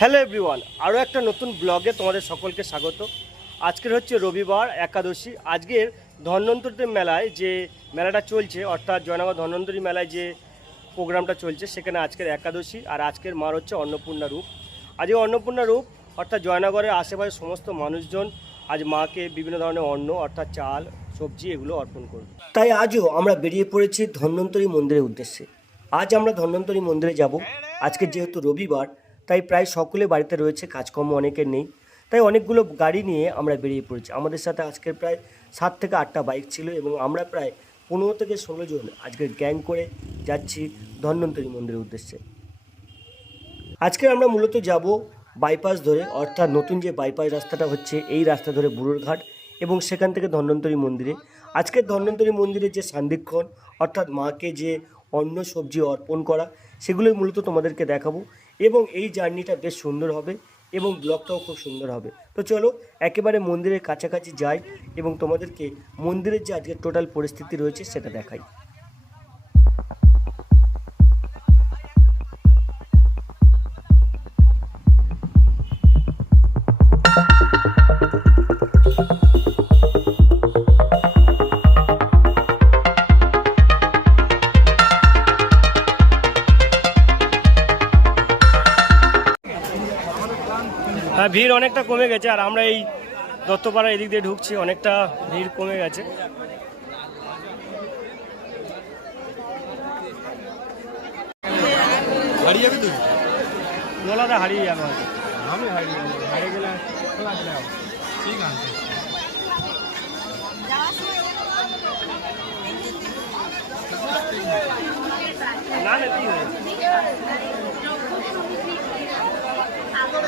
Hello everyone আরও একটা নতুন ব্লগে তোমাদের সকলকে স্বাগত। আজকের হচ্ছে রবিবার, একাদশী। আজকের ধন্বন্তরী মেলায় যে মেলাটা চলছে, অর্থাৎ জয়নগর ধন্বন্তরী মেলায় যে প্রোগ্রামটা চলছে, সেখানে আজকের একাদশী আর আজকের মার হচ্ছে অন্নপূর্ণা রূপ। আজকে অন্নপূর্ণা রূপ, অর্থাৎ জয়নগরের আশেপাশে সমস্ত মানুষজন আজ মাকে বিভিন্ন ধরনের অন্ন, অর্থাৎ চাল, সবজি এগুলো অর্পণ করবে। তাই আজও আমরা বেরিয়ে পড়েছি ধন্বন্তরী মন্দিরের উদ্দেশ্যে। আজ আমরা ধন্বন্তরী মন্দিরে যাব। আজকে যেহেতু রবিবার তাই প্রায় সকলে বাড়িতে রয়েছে, কাজকর্ম অনেকের নেই। তাই অনেকগুলো গাড়ি নিয়ে আমরা বেরিয়ে পড়েছি। আমাদের সাথে আজকের প্রায় সাত থেকে আটটা বাইক ছিল এবং আমরা প্রায় পনেরো থেকে ষোলো জন আজকের গ্যাং করে যাচ্ছি ধন্বন্তরী মন্দিরের উদ্দেশ্যে। আজকে আমরা মূলত যাব বাইপাস ধরে, অর্থাৎ নতুন যে বাইপাস রাস্তাটা হচ্ছে এই রাস্তা ধরে বুড়োর ঘাট এবং সেখান থেকে ধন্বন্তরী মন্দিরে। আজকের ধন্বন্তরী মন্দিরে যে সান্দিক্ষণ অর্থাৎ মাকে যে অন্ন, সবজি অর্পণ করা, সেগুলোই মূলত তোমাদেরকে দেখাবো। এবং এই জার্নিটা বেশ সুন্দর হবে এবং ব্লগটাও খুব সুন্দর হবে। তো চলো, একেবারে মন্দিরের কাছাকাছি যাই এবং তোমাদেরকে মন্দিরের যে আজকের টোটাল পরিস্থিতি রয়েছে সেটা দেখাই। হ্যাঁ ভিড় অনেকটা কমে গেছে আর আমরা এই দত্তপাড়া এদিক দিয়ে ঢুকছি অনেকটা ভিড় কমে গেছে। হারিয়ে যাবি তুই নোলাটা হারিয়ে যাবে হয়তো আমি হারিয়ে হারিয়ে গেলে খোলা চলে যাব ঠিক আছে। না না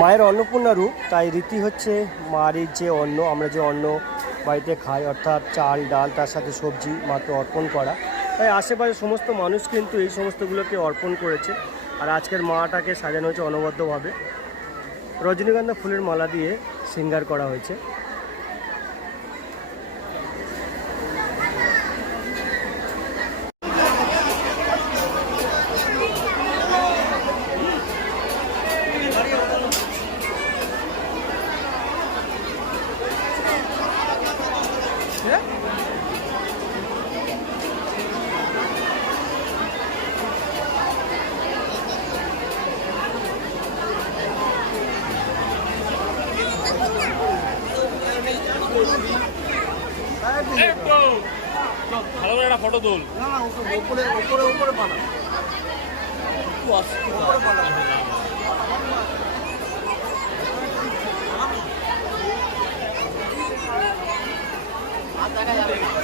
মায়ের অন্নপূর্ণা রূপ, তাই রীতি হচ্ছে মায়ের যে অন্ন, আমরা যে অন্ন বাড়িতে খাই, অর্থাৎ চাল, ডাল, তার সাথে সবজি মাকে অর্পণ করা। তাই আশেপাশে সমস্ত মানুষ কিন্তু এই সমস্তগুলোকে অর্পণ করেছে। আর আজকের মাটাকে সাজানো হয়েছে অনবদ্যভাবে। রজনীগন্ধা ফুলের মালা দিয়ে সিঙ্গার করা হয়েছে। ভালো করে একটা ফটো তুল। না না ওপরে উপরে উপরে উপরে 大概要。